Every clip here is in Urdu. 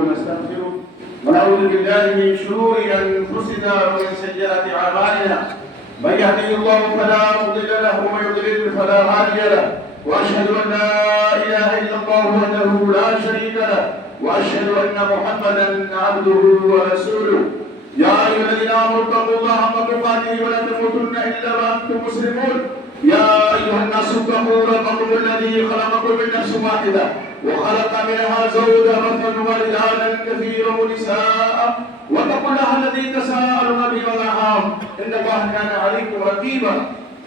ونستغفره ونعوذ بالله من شرور انفسنا ومن سيئات اعمالنا من يهده الله فلا مضل له ومن يضلل فلا هادي له واشهد ان لا اله الا الله وحده لا شريك له واشهد ان محمدا عبده ورسوله يا ايها الذين امنوا اتقوا الله حق تقاته ولا تموتن الا وانتم مسلمون يا ايها الناس اتقوا ربكم الذي خلقكم من نفس واحده وخلق منها زوجها وبث رجالا كثيرا ونساء واتقوا الله الذي تساءلون به والارحام ان الله كان عليكم رقيبا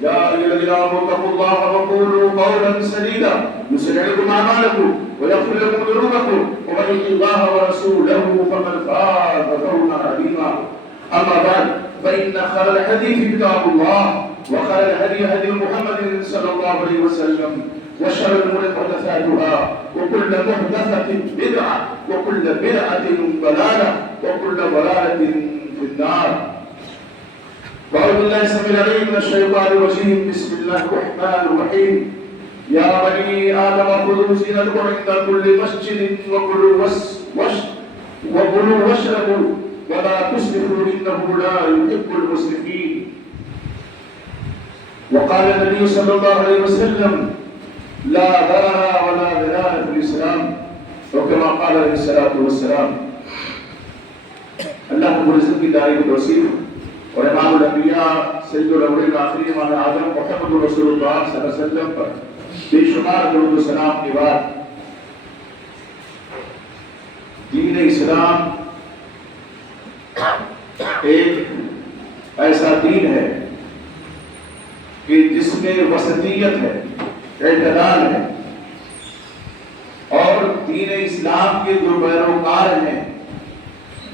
يا ايها الذين امنوا اتقوا الله وقولوا قولا سديدا يصلح لكم اعمالكم ويغفر لكم ذنوبكم ومن يطع الله ورسوله فقد فاز فوزا عظيما اما بعد فان خير الحديث كتاب الله وخير الهدي هدي محمد صلى الله عليه وسلم وشر الامور محدثاتها وكل محدثه بدعه وكل بدعه ضلاله وكل ضلاله في النار. أعوذ بالله السميع العليم من الشيطان الرجيم. بسم الله الرحمن الرحيم. يا بني آدم خذوا زينتكم عند كل مسجد وكلوا واشربوا ولا تسرفوا إنه لا يحب المسرفين. وقال النبي صلى الله عليه وسلم لا ضرر ولا ضرار في الإسلام وكما قال عليه الصلاة والسلام. اللہ رب العزت کی داعی و توصیف اور امام الانبیاء سید الاولین آخری امام اعظم محمد رسول اللہ صلی اللہ علیہ وسلم پر بے شمار درود و سلام کے بعد دین اسلام ایک ایسا دین ہے کہ جس میں وسطیت ہے، اعتدال ہے، اور دین اسلام کے جو پیروکار ہیں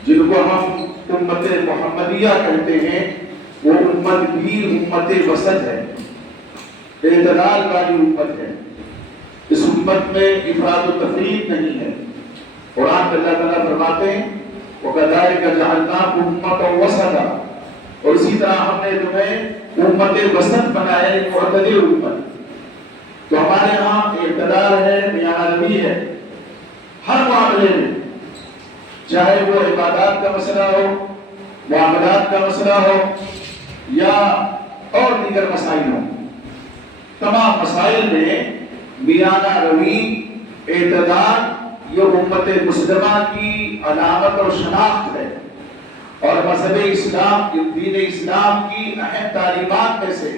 جن کو ہم امت محمدیہ کہتے ہیں وہ امت بھی امت وسط ہے، اعتدال والی امت ہے. اس امت میں افراط و تفریط نہیں ہے. قرآن میں اللہ تعالیٰ فرماتے ہیں وَكَذَلِكَ جَعَلْنَاكُمْ أُمَّةً وَسَطًا، اور اسی طرح ہم نے تمہیں امت وسط بنایا ہے، معتدل امت. تو ہمارے ہاں اعتدال ہے، میانہ روی ہے ہر معاملے میں، چاہے وہ عبادات کا مسئلہ ہو، معاملات کا مسئلہ ہو یا اور دیگر مسائل ہوں. تمام مسائل میں میانہ روی، اعتدال یہ امت مسلمہ کی علامت اور شناخت ہے، اور مذہب اسلام، دین اسلام کی اہم تعلیمات میں سے.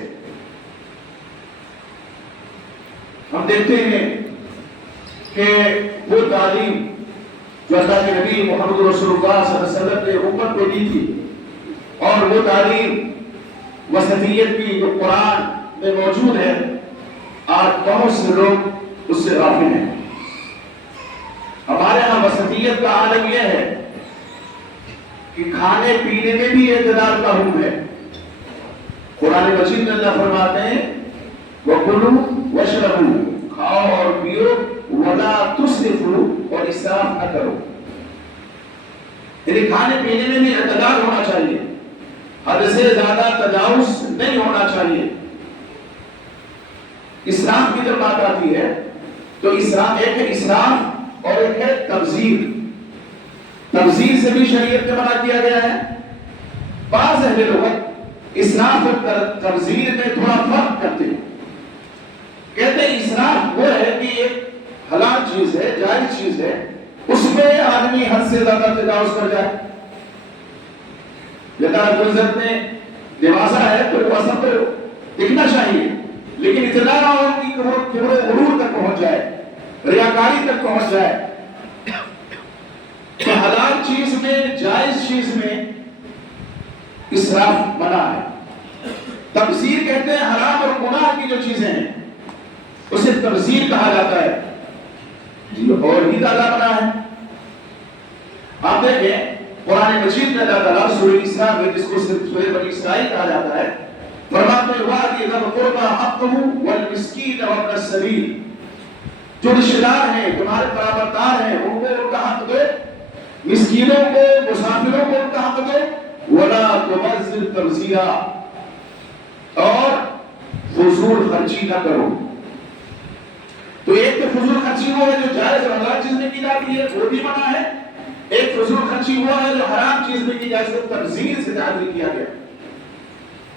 ہم دیکھتے ہیں کہ وہ تعلیم جو اللہ کے نبی محمد رسول اللہ صلی اللہ علیہ وسلم نے امت کو دی تھی، اور وہ تعلیم وسطیت کی جو قرآن میں موجود ہے، آج بہت سے لوگ اس سے غافل ہیں. ہمارے ہاں وسطیت کا عالم یہ ہے کہ کھانے پینے میں بھی اعتدال کا حکم ہے. قرآن مجید میں اللہ فرماتے ہیں وَكُلُوا وَاشْرَبُوا، کھاؤ اور پیو، وَلَا تُسْرِفُوا، اور اسراف نہ کرو. یعنی کھانے پینے میں بھی اعتدال ہونا چاہیے، حد سے زیادہ تجاوز نہیں ہونا چاہیے. اسراف کی جب بات آتی ہے تو اسراف ایک ہے اسراف اور ایک ہے تبذیر. تبذیر سے بھی شریعت میں منع کیا گیا ہے. بعض اہل لغت اسراف اور تبذیر میں تھوڑا فرق کرتے ہیں. کہتے ہیں اسراف وہ ہے کہ ایک حلال چیز ہے، جائز چیز ہے، اس میں آدمی حد سے زیادہ تجاوز کر جائے. اللہ رب العزت نے نوازا ہے تو وہ سب کو دکھنا چاہیے، لیکن اتنا نہ ہو کہ وہ کبر و غرور تک پہنچ جائے، ریاکاری تک پہنچ جائے. کہ حلال چیز میں، جائز چیز میں اسراف منع ہے. تبذیر کہتے ہیں حرام اور گناہ کی جو چیزیں ہیں اسے تبذیر کہا جاتا ہے، اور ہی زیادہ منع ہے. آپ دیکھیں قرآن مجید میں اللہ تعالیٰ سورہ اسراء میں، جس کو سورہ بنی اسرائیل کہا جاتا ہے، فرماتے ہیں وَآتِ ذَا الْقُرْبَىٰ حَقَّهُ وَالْمِسْكِينَ وَابْنَ السَّبِيلِ، جو رشتہ دار ہیں، تمہارے برابردار ہیں، ان کو ان کا حق دو، مسکینوں کو، مسافروں کو ان کا حق دو، وَلَا تُبَذِّرْ تَبْذِيرًا، اور فضول خرچی نہ کرو. تو ایک تو فضول خرچی وہ ہے جو جائز اور حلال چیز میں کی جاتی ہے، وہ بھی منع ہے. خرچی ہوا ہے جو حرام چیز میں کی جائے اس کو تبذیر سے تعبیر کیا گیا.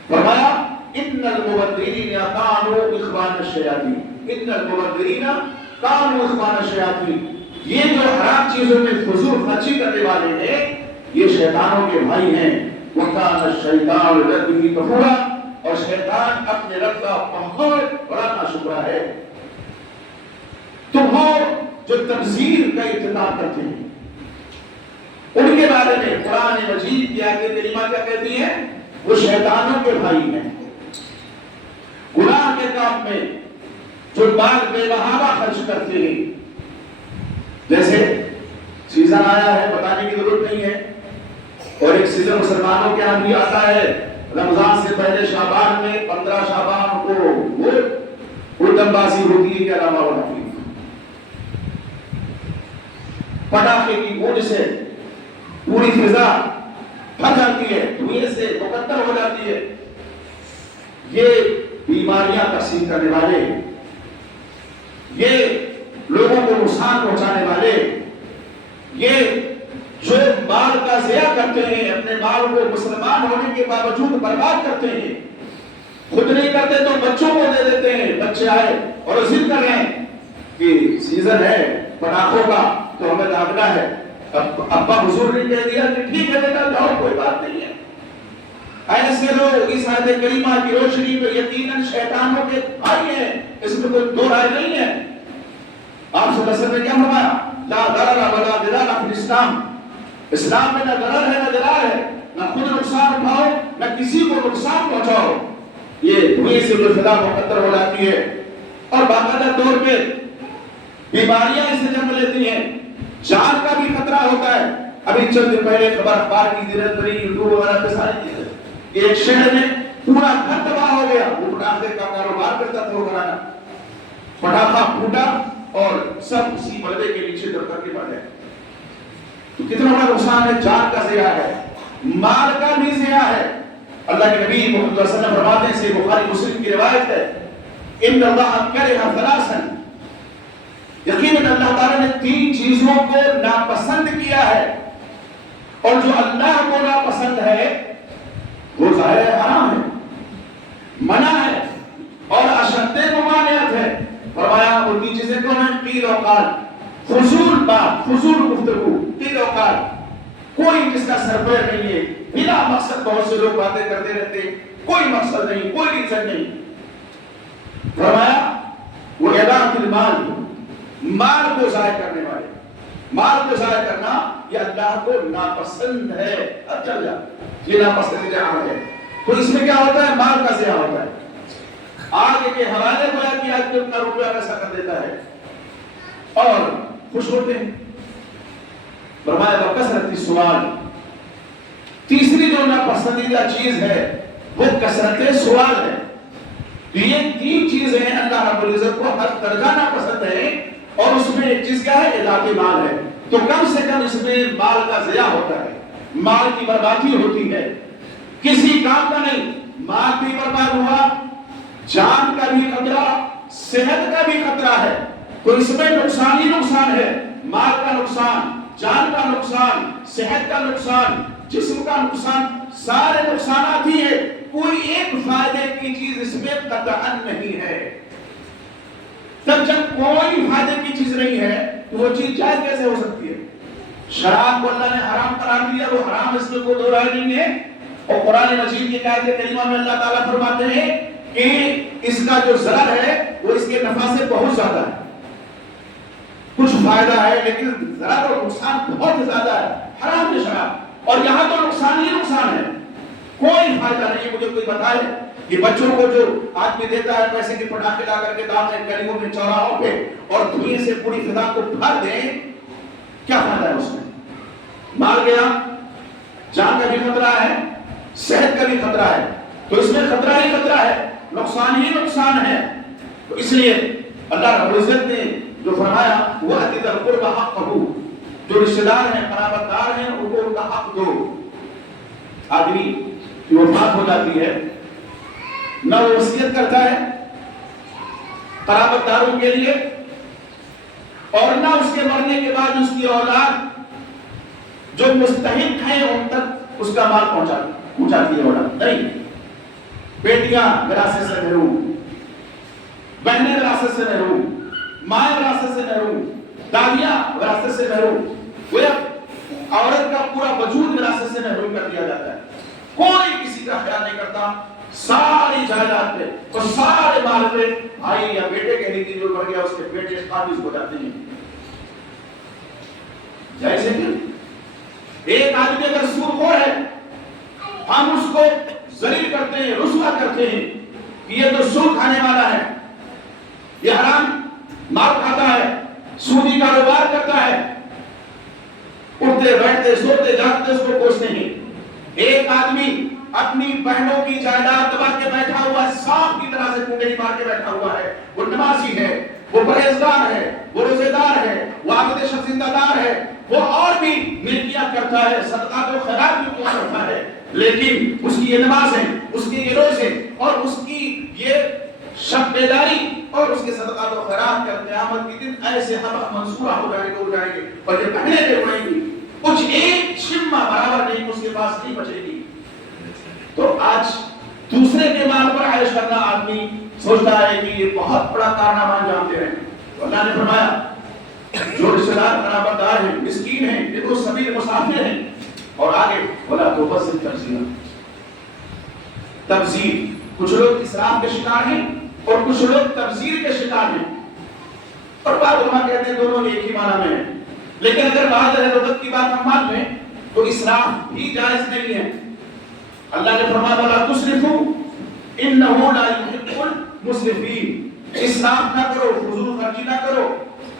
فرمایا ان المبذرین کانوا اخوان الشیاطین، ان المبذرین کانوا اخوان الشیاطین، یہ جو حرام چیزوں میں فضول خرچی کرنے والے ہیں یہ شیطانوں کے بھائی ہیں. وکان الشیطان لربہ کفورا، اور شیطان اپنے رب کا بہت بڑا ناشکرا ہے. تم ہو جو تبذیر کا ارتکاب کرتے ہیں، ان کے بارے میں قرآن مجید کی آیت کریمہ کیا کہتی ہے؟ وہ شیطانوں کے بھائی ہیں. گناہ کے کام میں جو مال بے بہاوا خرچ کرتے ہیں، جیسے سیزن آیا ہے بتانے کی ضرورت نہیں ہے، اور ایک سیزن مسلمانوں کے یہاں بھی آتا ہے رمضان سے پہلے شعبان میں 15 شعبان کو وہ دم بازی ہوتی ہے کہ علامہ ہوتی ہے، پٹاخے کی گونج سے پوری فضا بھر جاتی ہے، دھوئیں سے مقدر ہو جاتی ہے. یہ بیماریاں تقسیم کرنے والے، یہ لوگوں کو نقصان پہنچانے والے، یہ جو مال کا ضیاع کرتے ہیں، اپنے مال کو مسلمان ہونے کے باوجود برباد کرتے ہیں، خود نہیں کرتے تو بچوں کو دے دیتے ہیں. بچے آئے اور ضد کر رہے ہیں کہ سیزن ہے پٹاخوں کا تو ہمیں داغنا ہے. ابا حضور نے کہہ دیا کہ ٹھیک ہے بیٹا جاؤ، کوئی بات نہیں ہے. ایسے لوگ اس آیت کریمہ کی روشنی میں یقیناً شیطانوں کے بھائی ہیں، اس میں کوئی دو رائے نہیں ہے. آپ صلی اللہ علیہ وسلم نے کیا فرمایا؟ لا ضرر ولا ضرار فی الاسلام، اسلام میں نہ ضرر ہے نہ ضرار ہے، نہ خود نقصان اٹھاؤ نہ کسی کو نقصان پہنچاؤ. یہ دھوئیں سے جو فضا مقدر ہو جاتی ہے اور باقاعدہ طور پہ بیماریاں اس سے جنم لیتی ہیں، جان کا بھی خطرہ ہوتا ہے. ابھی چند دن پہلے خبر اخبار کی ضرورت پڑی، یوٹیوب وغیرہ پہ ساری چیزیں، ایک شہر میں پورا گھر تباہ ہو گیا. وہ پٹاخے کا کاروبار کرتا تھا، وہ بنانا پٹاخہ پھوٹا اور سب اسی ملبے کے نیچے دب کر کے مر گئے. تو کتنا بڑا نقصان ہے، جان کا ضیاع ہے، مال کا بھی ضیاع ہے. اللہ کے نبی محمد صلی اللہ علیہ وسلم فرماتے ہیں، سے بخاری مسلم کی روایت ہے، ان اللہ کرہ ثلاثا، یقیناً اللہ تعالیٰ نے 3 چیزوں کو ناپسند کیا ہے، اور جو اللہ کو ناپسند ہے وہ ظاہر حرام ہے، منع ہے اور اشد ممانعت ہے. فرمایا وہ 3 چیزیں کون ہیں؟ قیل و قال، فضول بات، فضول گفتگو، قیل و قال، کوئی جس کا سرپیر نہیں ہے، بلا مقصد بہت سے لوگ باتیں کرتے رہتے ہیں، کوئی مقصد نہیں، کوئی ریزن نہیں. فرمایا وہ اضاعت المال، مال کو ضائع کرنے والے، مال کو ضائع کرنا یہ اللہ کو ناپسند ہے. اب چل جا، یہ ناپسندیدہ عمل ہے. تو اس میں کیا ہوتا ہے؟ مال کا ضیاع ہوتا ہے. آگے کے حوالے کو ہے کہ آج کے اتنا روپیہ پیسہ کر دیتا ہے اور خوش ہوتے ہیں. فرمایا بکثرت السؤال، تیسری جو ناپسندیدہ چیز ہے وہ کثرت سوال ہے. یہ 3 چیزیں اللہ رب العزت کو ہر درجہ ناپسند ہے، اور اس میں ایک چیز کیا ہے؟ اضافی مال ہے. تو کم سے کم اس میں مال کا ضیاع ہوتا ہے، مال کی بربادی ہوتی ہے، کسی کام کا نہیں. مال بھی برباد ہوا، جان کا بھی خطرہ، صحت کا بھی خطرہ ہے. تو اس میں نقصان ہی نقصان ہے، مال کا نقصان، جان کا نقصان، صحت کا نقصان، جسم کا نقصان، سارے نقصانات ہی ہے. کوئی ایک فائدے کی چیز اس میں قطعاً نہیں ہے. تب جب کوئی فائدے کی چیز نہیں ہے تو وہ چیز جائز کیسے ہو سکتی ہے؟ شراب کو اللہ نے حرام قرار دیا، وہ حرام، اس میں کوئی دو رائے نہیں ہے. اور قرآن مجید کی آیت کریمہ میں اللہ تعالیٰ فرماتے ہیں کہ اس کا جو ضرر ہے وہ اس کے نفع سے بہت زیادہ ہے. کچھ فائدہ ہے لیکن ضرر اور نقصان بہت زیادہ ہے حرام ہے شراب. اور یہاں تو نقصان ہی نقصان ہے، کوئی فائدہ نہیں. مجھے کوئی بتائے کہ بچوں کو جو آدمی دیتا ہے پیسے کے پٹاخے لا کر کے داخل گلیوں میں چوراہوں پہ اور دھوئیں سے پوری فضا کو بھر دیں، کیا فائدہ ہے اس میں؟ مال گیا، جان کا بھی خطرہ ہے، صحت کا بھی خطرہ ہے. تو اس میں خطرہ ہی خطرہ ہے، نقصان ہی نقصان ہے. تو اس لیے اللہ رب العزت نے جو فرمایا وَأْتِ ذَا الْقُرْبَ حَقَّهُ، جو رشتہ دار ہیں، قرابت دار ہیں، ان کو ان کا حق دو. آدمی کی وفات ہو جاتی ہے، نہ وہ وصیت کرتا ہے قرابت داروں کے لیے، اور نہ اس کے مرنے کے بعد اس کی اولاد جو مستحق ہیں ان تک اس کا مال پہنچاتی ہے اولاد نہیں. بیٹیاں وراثت سے محروم، بہنیں وراثت سے محروم، مائیں وراثت سے محروم، دادیاں وراثت سے محروم. وہ عورت کا پورا وجود وراثت سے محروم کر دیا جاتا ہے. کوئی کسی کا خیال نہیں کرتا. ساری جائیداد پہ اور سارے مال پہ بھائی یا بیٹے کہنے کی جو بڑھ گیا اس کے بیٹے قابض ہو جاتے ہیں. جیسے کہ ایک آدمی اگر سود خور ہے، ہم اس کو ذلیل کرتے ہیں، رسوا کرتے ہیں کہ یہ تو سود کھانے والا ہے، یہ حرام مال کھاتا ہے، سودی کاروبار کرتا ہے، اٹھتے بیٹھتے سوتے جاگتے اس کو کوستے ہیں. ایک آدمی اپنی بہنوں کی جائیداد دبا کے بیٹھا ہوا ہے، سانپ کی طرح سے کنڈلی مار کے بیٹھا ہوا ہے. وہ نمازی ہے، وہ پرہیزگار ہے، وہ روزے دار ہے، وہ عابد شب زندہ دار ہے، وہ اور بھی نیکیاں کرتا ہے، صدقات و خیرات بھی کرتا ہے، لیکن اس کی یہ نماز ہے، اس کی یہ روزے اور اس کی یہ شب بیداری اور اس کے صدقات و خیرات کے قیامت کے دن ایسے حبہ منصورہ ہو جائیں گے اور یہ پہنے کے اڑیں گی، کچھ ایک شمع برابر نہیں اس کے پاس نہیں بچے گی. تو آج دوسرے کے مال پر عائش کرنا آدمی سوچتا ہے کہ یہ بہت بڑا کارنامہ انجام دے رہے ہیں. اللہ نے فرمایا جو رشتہ دار قرابت دار ہیں، مسکین ہیں، یہ تو سبیل مسافر ہیں. اور آگے بولا تو بس تبذیر. کچھ لوگ اسراف کے شکار ہیں اور کچھ لوگ تبذیر کے شکار ہیں. اور بعض علماء کہتے ہیں دونوں ایک ہی معنی میں ہیں، لیکن اگر بعض ضرورت کی بات ہم مان لیں تو اسراف بھی جائز نہیں ہے. اللہ نے فرمایا وَلَا تُسْرِفُوا إِنَّهُ لَا يُحِبُّ الْمُسْرِفِينَ. اسراف نہ کرو، فضول خرچی نہ کرو،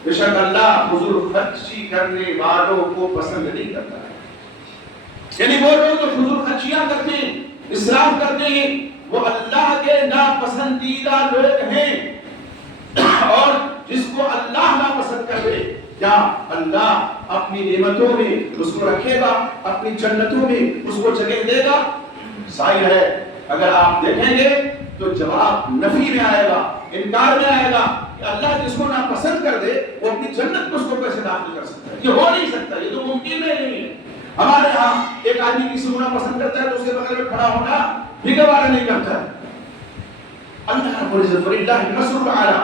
بے شک اللہ فضول خرچی کرنے والوں کو پسند نہیں کرتا ہے. یعنی وہ لوگ جو فضول خرچیاں کرتے ہیں، اسراف کرتے ہیں، وہ اللہ کے ناپسندیدہ لوگ ہیں. اور جس کو اللہ ناپسند کرے کیا اللہ اپنی نعمتوں میں اس کو رکھے گا، اپنی جنتوں میں اس کو جگہ دے گا. ظاہر ہے اگر آپ دیکھیں گے تو جواب نفی میں آئے گا، انکار میں آئے گا کہ اللہ جس کو ناپسند کر دے وہ اپنی جنت میں اس کو کیسے داخل کر سکتا ہے؟ یہ ہو نہیں سکتا، یہ تو ممکن نہیں ہے. ہمارے ہاں ایک آدمی کسی کو ناپسند کرتا ہے تو اس کے بغل میں کھڑا ہونا بھی گوارا نہیں کرتا ہے. اللہ رب العزت وللہ النصر الاعلی.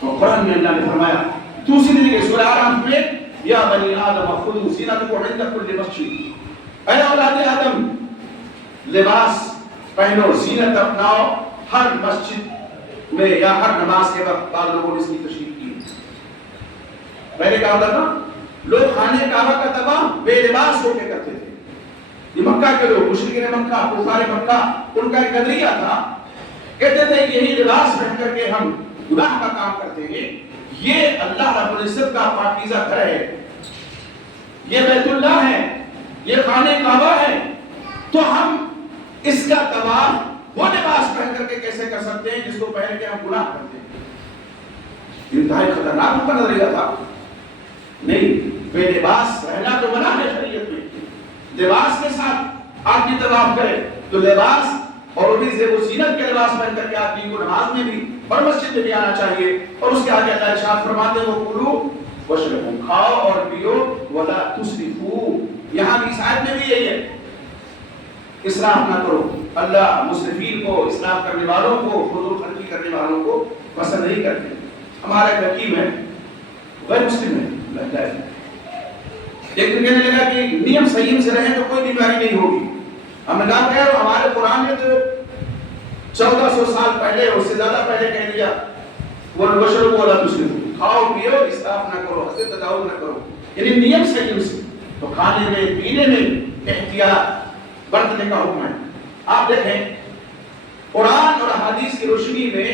تو قرآن میں اللہ نے فرمایا دوسری جگہ سورہ اعراف میں یا بنی آدم خذوا زینتکم عند کل مسجد. اے اولاد آدم لباس پہنو، زینت اپناؤ ہر مسجد میں یا ہر نماز کے وقت. بعض لوگوں نے اس کی تشریح کی. پہلے کہا ہوتا نا لوگ خانے کعبہ کا طواف بے لباس ہو کے کرتے تھے. یہ مکہ کے لوگ، مشرکین مکہ، کفار مکہ، ان کا ایک نظریہ تھا. کہتے تھے یہی لباس پہن کر کے ہم گناہ کا کام کرتے ہیں. یہ اللہ رب العزت کا پاکیزہ گھر ہے، یہ بیت اللہ ہے، یہ خانہ کعبہ ہے، تو ہم اس کا طواف وہ لباس پہن کر کے کیسے کر سکتے ہیں جس کو پہن کے ہم گناہ کرتے ہیں؟ انتہائی خطرناک ان کا نظریہ تھا. نہیں، بے لباس رہنا تو منع ہے شریعت میں. لباس کے ساتھ آدمی طواف کرے تو لباس اور وہ بھی زیب و زینت کے لباس پہن کر کے آدمی کو نماز میں بھی اور مسجد میں بھی آنا چاہیے. اور اس کے آگے اللہ ارشاد فرماتے ہیں وَكُلُوا وَاشْرَبُوا، کھاؤ اور پیو، وَلَا تُسْرِفُوا. یہاں بھی اس آیت میں بھی یہی ہے، اسراف نہ کرو. اللہ مصرفین کو، اسراف کرنے والوں کو، فضول خرچی کرنے والوں کو پسند نہیں کرتے. ہمارا ایک حکیم ہے، غیر مسلم ہے، لیکن کہنے لگا کہ نیم صحیح سے رہیں تو کوئی بیماری نہیں ہوگی. ہم نے کہا کہ ہمارے قرآن نے تو 1400 سال پہلے اس سے زیادہ پہلے کہہ دیا وَاشْرَبُوا وَلَا تُسْرِفُوا، کھاؤ پیو، اسراف نہ کرو، حد تجاوز نہ کرو. یعنی نیم صحیح سے تو کھانے میں پینے میں احتیاط برتنے کا حکم ہے. آپ دیکھیں قرآن اور احادیث کی روشنی میں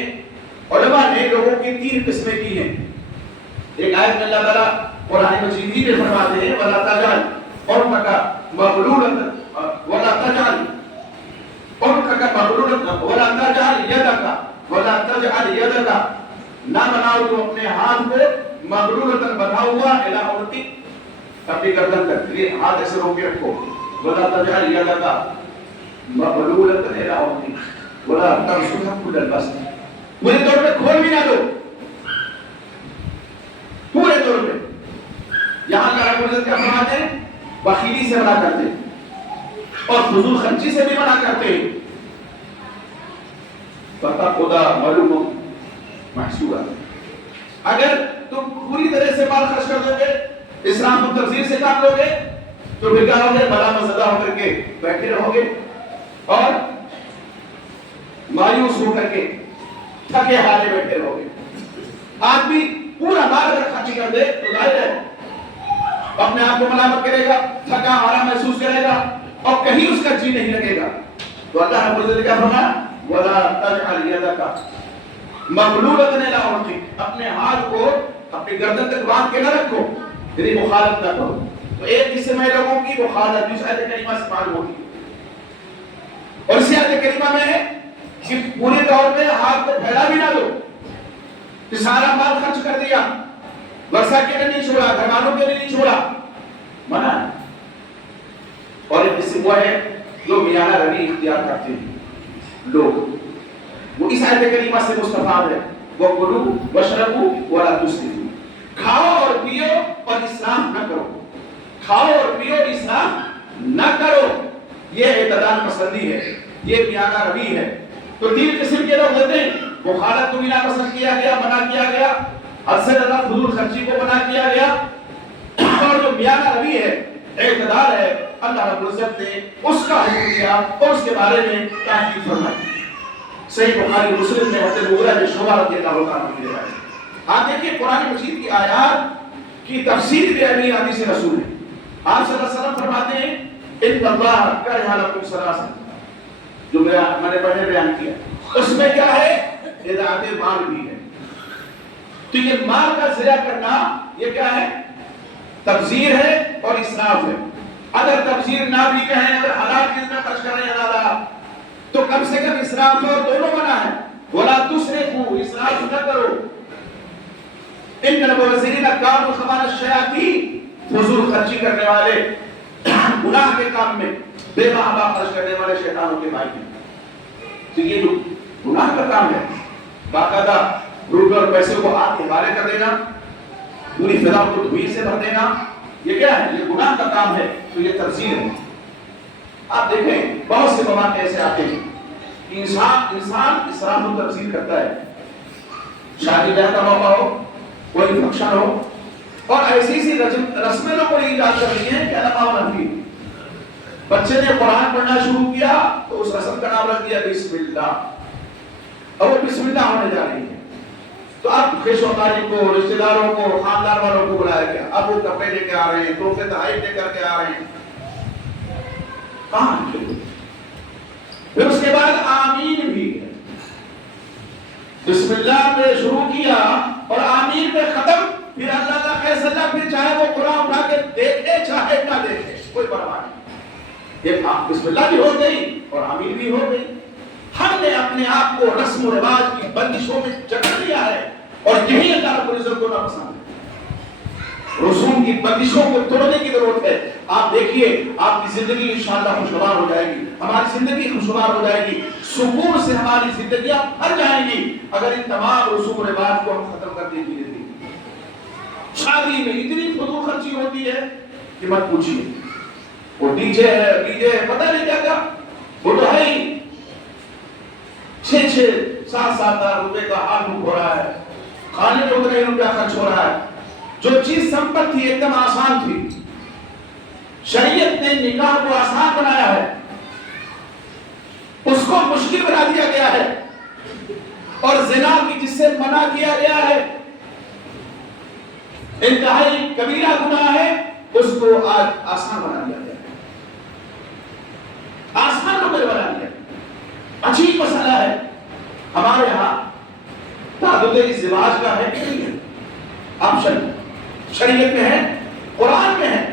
علماء نے لوگوں کی 3 قسمیں کی ہیں. ایک آیت میں اللہ تعالیٰ قرآن مجید میں فرماتے ہیں وَلَا تَجْعَلْ عُرْضَكَ مَغْلُولَةً وَلَا تَجْعَلْ عُرْضَكَ مَغْلُولَةً وَلَا تَجْعَلْ يَدَكَ وَلَا تَجْعَلْ يَدَكَ، نہ بناؤ تم اپنے ہاتھ کو مغلولۃ بندھا ہوا الی عنقک، اپنی گردن تک، یہ ہاتھ ایسے روک کے رکھو. وَلَا تَجْعَلْ يَدَكَ مغلولۃ الی عنقک وَلَا تَبْسُطْهَا كُلَّ الْبَسْطِ، پورے طور پہ کھول بھی نہ دو، پورے طور پہ. یہاں اللہ رب العزت کیا فرماتے ہیں؟ بخیلی سے منع کرتے ہیں اور فضول خرچی سے بھی منع کرتے ہیں. پتہ خدا معلوم محسورہ. اگر تم پوری طرح سے مال خرچ کر دو گے، اسراف و تبذیر سے کام لو گے، تو پھر کیا ہوگے؟ بلا مزدہ ہو کر کے بیٹھے رہو گے اور مایوس ہو کر کے تھکے ہارے بیٹھے رہو گے. آدمی پورا مال اگر خرچ کر دے تو ظاہر ہے اپنے آپ کو ملامت کرے گا، تھکا ہارا محسوس کرے گا اور کہیں اس کا جی نہیں لگے گا. تو اللہ رب العزت نے کیا فرمایا؟ وَلَا تَجْعَلْ يَدَكَ مَغْلُولَةً إِلَىٰ عُنُقِكَ، اپنے ہاتھ کو اپنی گردن تک باندھ کے نہ رکھو، یعنی مخالفت نہ کرو. تو ایک قسم ہے لوگوں کی مخالفت جس آیت کریمہ سے معلوم ہوتی ہے. اور اسی آیت کریمہ میں ہے کہ پورے طور پہ ہاتھ کو پھیلا بھی نہ دو کہ سارا مال خرچ کر دیا، ورثہ کے لیے نہیں چھوڑا، گھر والوں کے لیے نہیں چھوڑا، منع. اور ایک قسم وہ ہے جو میانہ روی اختیار کرتے ہیں لوگ، وہ اس آیت کریمہ سے مستفاد ہے. وَكُلُوا وَاشْرَبُوا وَلَا تُسْرِفُوا، کھاؤ اور پیو اور اسراف نہ کرو. کھاؤ اور پیو اور اسراف نہ کرو، یہ اعتدال پسندی ہے، یہ میانہ روی ہے. تو تین قسم کے لوگ ہوتے ہیں. مخالفت کو بھی ناپسند کیا گیا، منع کیا گیا، حد سے زیادہ فضول خرچی کو منع کیا گیا. اور جو میانہ روی ہے، اعتدال ہے، اللہ رب العزت نے اس کا حکم دیا اور اس کے بارے میں تاکید فرمائی. صحیح بخاری مسلم میں حضرت مغیرہ بن شعبہ رضی اللہ عنہ کی روایت. آپ دیکھیے قرآن مجید کی آیات کی تفسیر بھی علی حدیث رسول ہے. آپ صلی اللہ علیہ وسلم فرماتے ہیں ان اللہ کرہ لکم ثلاثا، جو میں نے پہلے بیان کیا، اس میں کیا ہے؟ اضاعت مال بھی ہے. تو یہ مال کا ضیاع کرنا یہ کیا ہے؟ تبذیر ہے اور اسراف ہے. اگر تبذیر نہ بھی کہیں، اگر حلال چیز میں خرچ کریں زیادہ، تو کم سے کم اسراف اور دونوں منع ہے. ولا تسرفوا، اسراف نہ کرو. ان المبذرین کانوا اخوان الشیاطین، فضول خرچی کرنے والے، گناہ کے کام میں بے محابہ خرچ کرنے والے شیطانوں کے بھائی ہیں. تو یہ جو گناہ کا کام ہے، باقاعدہ روپے اور پیسے کو ہاتھ کے حوالے کر دینا، پوری فضا کو دھوئی سے بھر دینا، یہ کیا ہے؟ یہ گناہ کا کام ہے. تو یہ تبذیر ہے. آپ دیکھیں بہت سے مواقع ایسے آتے ہیں کہ انسان اسراف و تبذیر کرتا ہے. شادی بیاہ کا موقع ہو، کوئی فنکشن ہو، اور ایسی سی رسمیں لوگوں نے ایجاد کر لی ہیں کہ علماء منفی. بچے نے قرآن پڑھنا شروع کیا تو اس رسم کا نام رکھ دیا بسم اللہ، اور وہ بسم اللہ ہونے جا رہی ہے. تو اب خوش و خالی کو، رشتہ داروں کو، خاندان والوں کو بلایا گیا. اب وہ کپڑے لے کے آ رہے ہیں، تحفے تحائف لے کر کے آ رہے ہیں. کہاں؟ پھر اس کے بعد آمین بھی ہے. بسم اللہ پہ شروع کیا اور آمین پہ ختم. پھر اللہ کا فیصلہ، پھر چاہے وہ قرآن اٹھا کے دیکھے چاہے نہ دیکھے، کوئی پرواہ نہیں. یہ بسم اللہ بھی ہو گئی اور آمین بھی ہو گئی. ہم نے اپنے آپ کو رسم و رواج کی بندشوں میں جکڑ لیا ہے اور یہی اللہ رب العزت کو ناپسند ہے. رسوم کی بندشوں کو توڑنے کی ضرورت ہے. آپ دیکھیے آپ کی زندگی انشاءاللہ خوشگوار ہو جائے گی، ہماری زندگی خوشگوار ہو جائے گی، سکون سے ہماری زندگیاں بھر جائیں گی اگر ان تمام رسوم و رواج کو ہم ختم کر دیں گے. شادی میں اتنی فضول خرچی ہوتی ہے کہ مت پوچھیے. وہ ڈی جے ہے، پتہ نہیں کیا کیا، وہ تو ہے ہی 6-7 ہزار روپے کا آلو ہو رہا ہے، کھانے میں اتنا ہی روپیہ خرچ ہو رہا ہے. جو چیز سمپت تھی ایک دم آسان تھی، شریعت نے نکاح کو آسان بنایا ہے، اس کو مشکل بنا دیا گیا ہے. اور زنا کی جس سے منع کیا گیا ہے، انتہائی کبیرہ گناہ ہے، اس کو آج آسان بنا دیا گیا ہے. آسان روپے بنا دیا. عجیب مسئلہ ہے. ہمارے ہاں تعدد ازدواج کا ہے آپشن، شریعت میں ہے، قرآن میں ہے.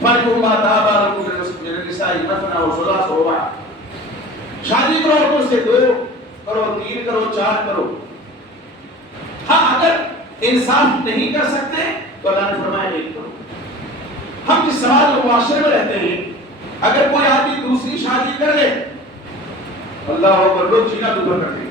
فَلْكُمْ مَا تَابَ لَكُمْ مِنَ النِّسَاءِ مَثْنًى وَثُلَاثَ وَرُبَاعَ. شادی کرو عورتوں سے 2 کرو، 3 کرو، 4 کرو. ہاں اگر انصاف نہیں کر سکتے تو اللہ نے فرمایا 1 کرو. ہم جس سماج و معاشرے میں رہتے ہیں، اگر کوئی آدمی دوسری شادی کر لے، اللہ اکبر، لوگ جینا دور کرتے ہیں.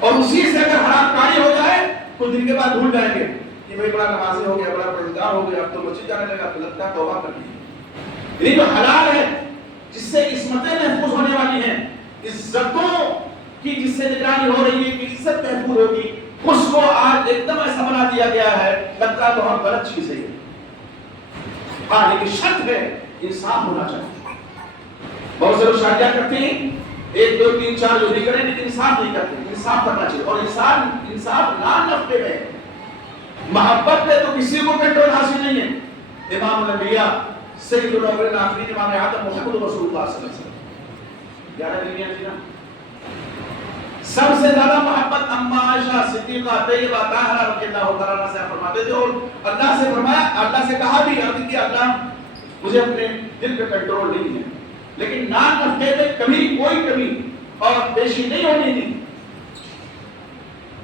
اور اسی سے اگر حرام کاری ہو جائے کچھ دن کے بعد بھول جائیں گے کہ بھائی بڑا نمازی ہو گیا، بڑا پرہیزگار ہو گیا، اب تو مسجد جانے لگا، تو لگتا ہے توبہ کر لی۔ یہ جو حلال ہے جس سے عصمتیں محفوظ ہونے والی ہیں، عزتوں کی جس سے نگرانی ہو رہی ہے کہ عزت محفوظ ہوگی، اس کو آج ایک دم ایسا بنا دیا گیا ہے، لگتا ہے بہت غلط چیز ہے یہ۔ ہاں لیکن شرط ہے انصاف ہونا چاہیے۔ بہت سے لوگ شادیاں کرتے ہیں، 1 2 3 4 جو بھی کریں، لیکن انصاف نہیں کرتے۔ انصاف کرنا چاہیے، اور انصاف نان نفع میں، محبت میں تو کسی کو کنٹرول حاصل نہیں ہے۔ امام الانبیاء سید الاولین آخرین امام اعظم محمد رسول اللہ صلی اللہ علیہ وسلم 11 بیویاں تھیں نا، سب سے زیادہ محبت اما عائشہ صدیقہ طیبہ طاہرہ رضی اللہ تعالیٰ عنہ سے فرماتے تھے، اور اللہ سے فرمایا، اللہ سے کہا بھی کہ اللہ مجھے اپنے دل پہ کنٹرول نہیں ہے، لیکن نان نفع میں کبھی کوئی کمی اور بیشی نہیں ہونی تھی۔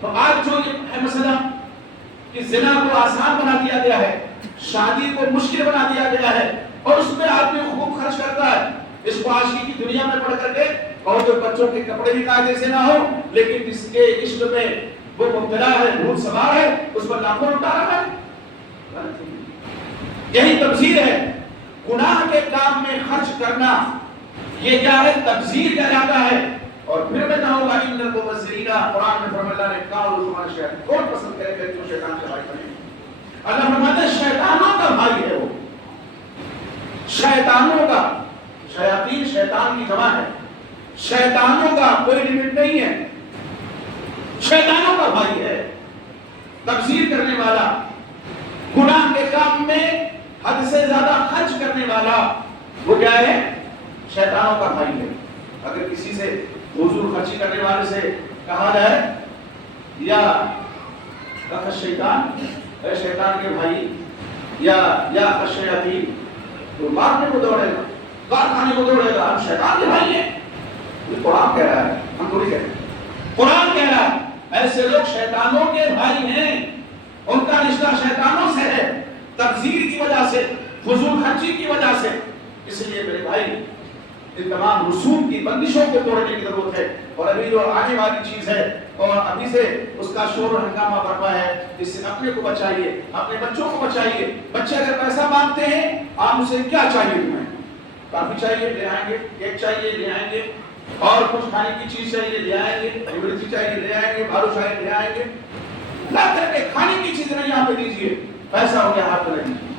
تو آج جو یہ ہے مسئلہ کہ زنا کو آسان بنا دیا گیا ہے، شادی کو مشکل بنا دیا گیا ہے، اور اس میں آدمی خوب خرچ کرتا ہے، اس کو عاشقی کی دنیا میں پڑھ کر کے، اور جو بچوں کے کپڑے بھی قاعدے سے نہ ہو، لیکن جس کے عشق میں وہ مبتلا ہے، بھول سوار ہے، اس پر لاکھوں لوٹا رہا ہے۔ یہی تبذیر ہے، گناہ کے کام میں خرچ کرنا، یہ کیا ہے؟ تبذیر کہلاتا ہے۔ اور پھر میں کہوں گا ان المبذرین، قرآن میں فرمایا اللہ نے قالوا ثم شیطان، کون پسند کرے گا جو شیطان کے بھائی بنے؟ اللہ فرماتا ہے شیطانوں کا بھائی ہے وہ، شیطانوں کا، شیاطین شیطان کی جمع ہے، شیطانوں کا کوئی لمٹ نہیں ہے، شیطانوں کا بھائی ہے۔ تبذیر کرنے والا، گناہ کے کام میں حد سے زیادہ خرچ کرنے والا، وہ کیا ہے؟ شیطانوں کا بھائی ہے۔ اگر کسی سے فضول خرچی کرنے والے سے کہا جائے یا شیطان، اے شیطان کے بھائی، یا شیاطین، تو مارنے کو دوڑے گا، گار کھانے کو دوڑے گا، ہم شیطان کے بھائی ہیں۔ یہ قرآن کہہ رہا ہے، ہم تھوڑی کہہ رہے ہیں، قرآن کہہ رہا ہے ایسے لوگ شیطانوں کے بھائی ہیں، ان کا رشتہ شیطانوں سے ہے، تبذیر کی وجہ سے، فضول خرچی کی وجہ سے۔ اس لیے میرے بھائی ان تمام رسوم کی بندشوں کو توڑنے کی ضرورت ہے، اور ابھی جو آنے والی چیز ہے اور ابھی سے اس کا شور و ہنگامہ برپا ہے، اس سے اپنے کو بچائیے، اپنے بچوں کو بچائیے۔ بچے اگر پیسہ مانگتے ہیں، آپ اسے کیا چاہیے؟ تمہیں کافی چاہیے، لے آئیں گے، کیک چاہیے، لے آئیں گے، اور کچھ کھانے کی چیز چاہیے، لے آئیں گے، مرچی چاہیے، لے آئیں گے، بارو چاہیے، لے آئیں گے۔ لا کر کے کھانے کی چیز نہیں یہاں پہ دیجیے، پیسہ ہو گیا ہاتھ میں دیجیے،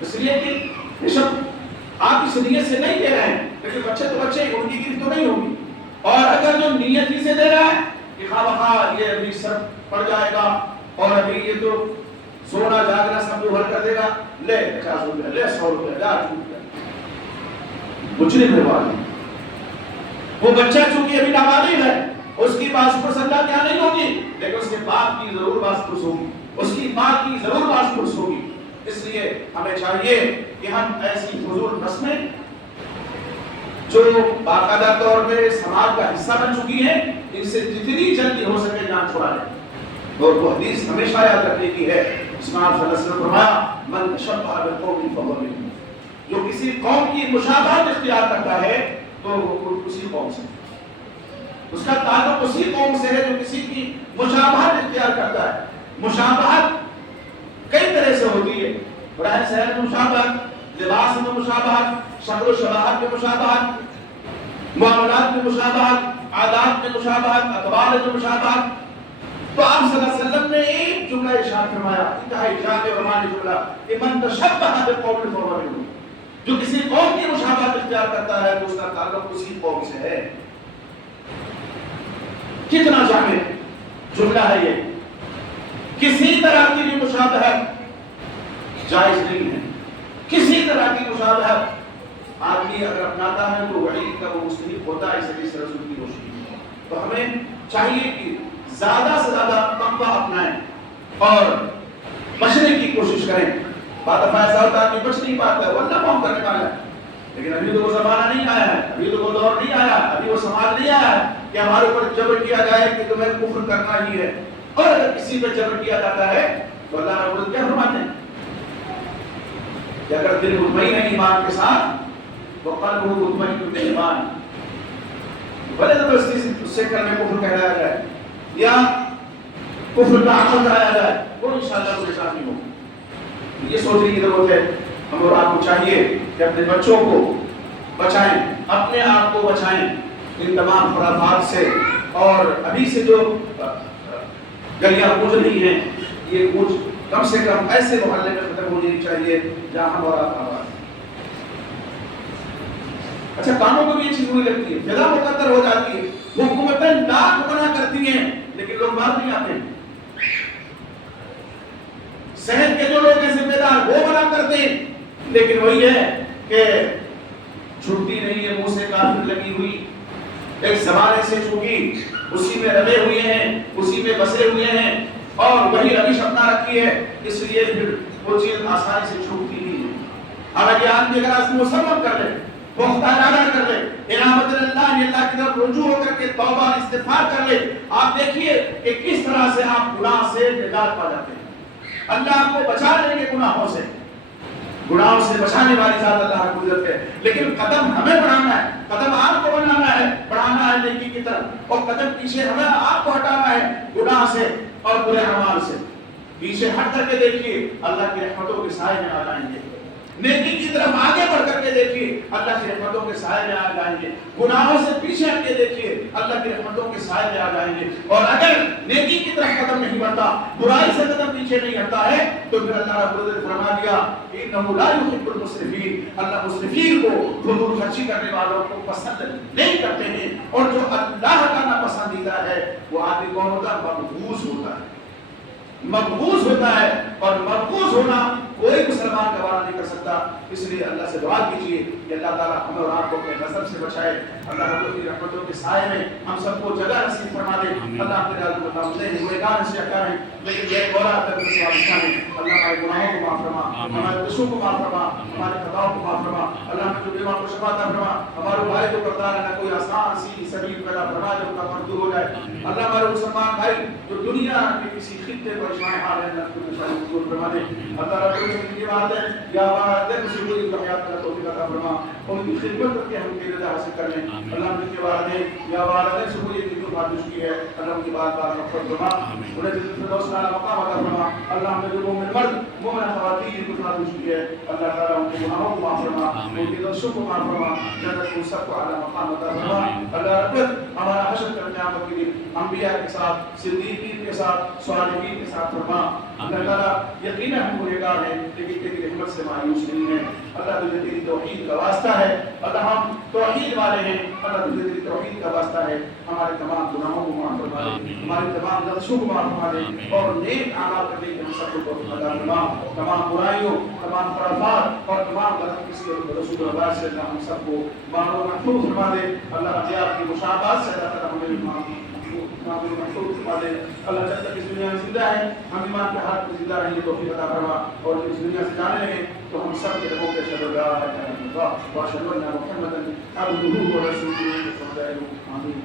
اس لیے کہ بے شک آپ اس نیت سے نہیں دے رہے ہیں، لیکن بچے تو بچے، ان کی گرفت تو نہیں ہوگی۔ اور اگر جو نیت ہی سے دے رہا ہے کہ خواہ بخواہ یہ ابھی سر پڑ جائے گا، اور ابھی یہ تو سونا جاگنا سب جو حل کر دے گا، لے 50 روپے، لے 100 روپے، لے 8 روپے، مجرم ہے وہ بچہ چونکہ ابھی نابالغ ہے، اس کی باس پرس اللہ کیا نہیں ہوگی، لیکن اس کے باپ کی ضرور باس پرس ہوگی، اس کی ماں کی ضرور باس پرس ہوگی۔ اس لیے ہمیں چاہیے کہ ہم ایسی فضول رسمیں جو باقاعدہ طور پہ سماج کا حصہ بن چکی ہیں، ان سے جتنی جلدی ہو سکے جان چھڑا لیں۔ اور وہ حدیث ہمیشہ یاد رکھنے کی ہے، اس میں آپ صلی اللہ علیہ وسلم نے فرمایا من تشبہ بقوم فهو منهم، جو کسی قوم کی مشابہت اختیار کرتا ہے تو وہ اسی قوم سے، اس کا تعلق اسی قوم سے ہے جو کسی کی مشابہت اختیار کرتا ہے۔ مشابہت کئی طرح سے ہوتی ہے، رہن سہن میں مشابہت، لباس میں مشابہت، شکل و شباہت میں مشابہت، معاملات میں مشابہت، عادات میں مشابہت، اقوال میں مشابہت۔ تو آپ صلی اللہ علیہ وسلم نے ایک جملہ ارشاد فرمایا، انتہائی جامع اور معنی جملہ، کہ من تشبہ بقوم فهو منهم، جو کسی قوم کی مشابہت اختیار کرتا ہے تو اس کا تعلق اسی قوم سے ہے۔ کتنا جامع جملہ ہے یہ، کسی طرح کی بھی مشابہت جائز نہیں ہے، کسی طرح کی مشابہت آدمی اگر اپناتا ہے تو وعید کا وہ مستحق ہوتا ہے، اس حدیث رسول کی روشنی۔ تو ہمیں چاہیے کہ زیادہ سے زیادہ تقویٰ اپنائیں اور بچنے کی کوشش کریں۔ بعد دفعہ ایسا ہوتا ہے کہ بچ نہیں پاتا ہے، وہ اللہ معاف کرنے والا ہے، لیکن ابھی تو وہ زمانہ نہیں آیا ہے، ابھی تو وہ دور نہیں آیا، ابھی وہ سماج نہیں آیا ہے کہ ہمارے اوپر جبر کیا جائے کہ تمہیں کفر کرنا ہی ہے۔ اور اگر کسی پر جبر کیا جاتا ہے تو اللہ رب العزت کیا فرماتے ہیں کہ اگر دل مطمئن ہے ایمان کے ساتھ تو قلب مطمئن بالایمان، بھلے زبردستی سے اس سے کرنے کو کہلایا جائے، یا کفر کا عمل کرایا جائے وہ انشاءاللہ مجھے کافی ہو. یہ سوچنے کی ضرورت ہے. ہم اور آپ کو چاہیے کہ اپنے بچوں کو بچائیں, اپنے آپ کو بچائیں ان تمام خرافات سے. اور ابھی سے جو گلیاں گونج رہی ہیں, یہ گونج کم سے کم ایسے محلے میں ختم ہونی چاہیے جہاں ہم اور آپ آباد. اچھا, کانوں کو بھی یہ چیز ہوئی لگتی ہے, فضا مقدر ہو جاتی ہے, وہ حکومتیں لاکھ منع کرتی ہیں لیکن لوگ باہر نہیں آتے. صحت کے جو لوگ ہیں ذمہ دار وہ منع کرتے ہیں, لیکن وہی ہے کہ چھٹتی نہیں ہے, منہ سے کافر لگی ہوئی, ایک زمانے سے چونکہ اسی میں ربے ہوئے ہیں, اسی میں بسے ہوئے ہیں اور وہی روش اپنا رکھی ہے, اس لیے پھر وہ چیز آسانی سے چھوٹتی نہیں ہے. حالانکہ آدمی اگر اس کو مسلم کر لے, پختہ ارادہ کر لے, انابت اللہ کی طرف رجوع ہو کر کے توبہ استغفار کر لے, آپ دیکھیے کہ کس طرح سے آپ گناہ سے نجات پا جاتے ہیں. اللہ آپ کو بچا لیں گے گناہوں سے, گناہوں سے بچانے والی ذات اللہ کی قدرت ہے. لیکن قدم ہمیں بڑھانا ہے, قدم آپ کو بنانا ہے, بڑھانا ہے نیکی کی طرف, اور قدم پیچھے ہمیں آپ کو ہٹانا ہے گناہ سے اور برے اعمال سے. پیچھے ہٹ کر کے دیکھیے اللہ کی رحمتوں کے سائے میں آ جائیں گے. نیکی کی طرف آگے بڑھ کر کے دیکھیے اللہ کی رحمتوں کے سائے میں آ جائیں گے. گناہوں سے پیچھے ہٹ کے دیکھیے اللہ کی رحمتوں کے سائے میں آ جائیں گے. اور اگر نیکی کی طرف قدم نہیں بڑھتا, برائی سے قدم پیچھے نہیں ہٹتا ہے, تو پھر اللہ رب العزت نے فرما دیا انہ لا یحب المسرفین, اللہ مسرفین کو, فضول خرچی کرنے والوں کو پسند نہیں کرتے ہیں. اور جو اللہ کا ناپسندیدہ ہے وہ آدمی کون ہوتا ہے؟ مبغوض ہوتا ہے, مبغوض ہوتا ہے. اور مبغوض ہونا کوئی مسلمان گوارا نہیں کر سکتا. اس لیے اللہ سے دعا کیجیے کہ اللہ تعالیٰ ہمیں اور آپ کو اپنے غضب سے بچائے. اللہ رب کی رحمتوں کے سائے میں ہم سب کو جگہ نصیب فرما دے. اللہ آپ کے رضا کو مجھے گنہگار سے اکا ہے, لیکن یہ گورا کر کے واسطہ ہے. اللہ ہمارے گناہوں کو معاف فرما, ہمارے دشوں کو معاف فرما, ہمارے خطاؤں کو معاف فرما. اللہ ہمیں جو بیمار کو شفا عطا فرما. ہمارے بھائی کو کرتا رہنا کوئی آسان سی سبیل پیدا فرما جو کا پر دور ہو جائے. اللہ ہمارے مسلمان بھائی جو دنیا کے کسی خطے پر اجماع حال ہے اللہ کو نشانی دور فرما دے. اللہ رب العزت کی بات ہے یا والدین مسلموں کی حیات کا توفیق عطا فرما, ان کی خدمت کر کے ہم کی رضا حاصل کر لیں. اللہ ان کے والدین یا والدین سے کوئی جو بات کی ہے اللہ ان کی بات بات مغفرت فرما, انہیں جنت الفردوس اعلی مقام عطا فرما. اللہ ہم نے جو مومن مرد مومن خواتین کی بات کی ہے اللہ تعالیٰ ان کے گناہوں کو معاف فرما, ان کے دوستوں کو معاف فرما, جنت کو سب کو اعلی مقام عطا فرما. اللہ رب ہمارا حشر کر قیامت کے دن انبیاء کے ساتھ, صدیقین کے ساتھ, صالحین کے ساتھ فرما. اللہ تعالیٰ یقینا ہم گنہگار ہیں لیکن تیری رحمت سے مایوس نہیں ہے. اللہ تجھے تیری توحید کا واسطہ ہے, اللہ ہم توحید والے ہیں, اللہ تجھے تیری توحید کا واسطہ ہے. ہمارے تمام گناہوں کو معاف فرما دے, ہماری تمام لفظوں کو معاف فرما دے, اور نیک اعمال کرنے کے ہم سب کو توفیق عطا فرما. تمام برائیوں, تمام خرافات اور تمام غلط کسی اور رسول اللہ سے اللہ ہم سب کو محفوظ فرما دے. اللہ اختیار کی مشابہت سے اللہ تعالیٰ ہمیں محفوظ فرما دے. اللہ جب تک اس دنیا میں زندہ ہے ہم ایمان کے ہاتھ میں زندہ رہیں گے توفیق عطا فرما, اور اس دنیا سے جانے لگے تو ہم سب کے رہوں کے اشہد ان لا الہ الا اللہ واشہد ان محمدا عبدہ ورسولہ. آمین.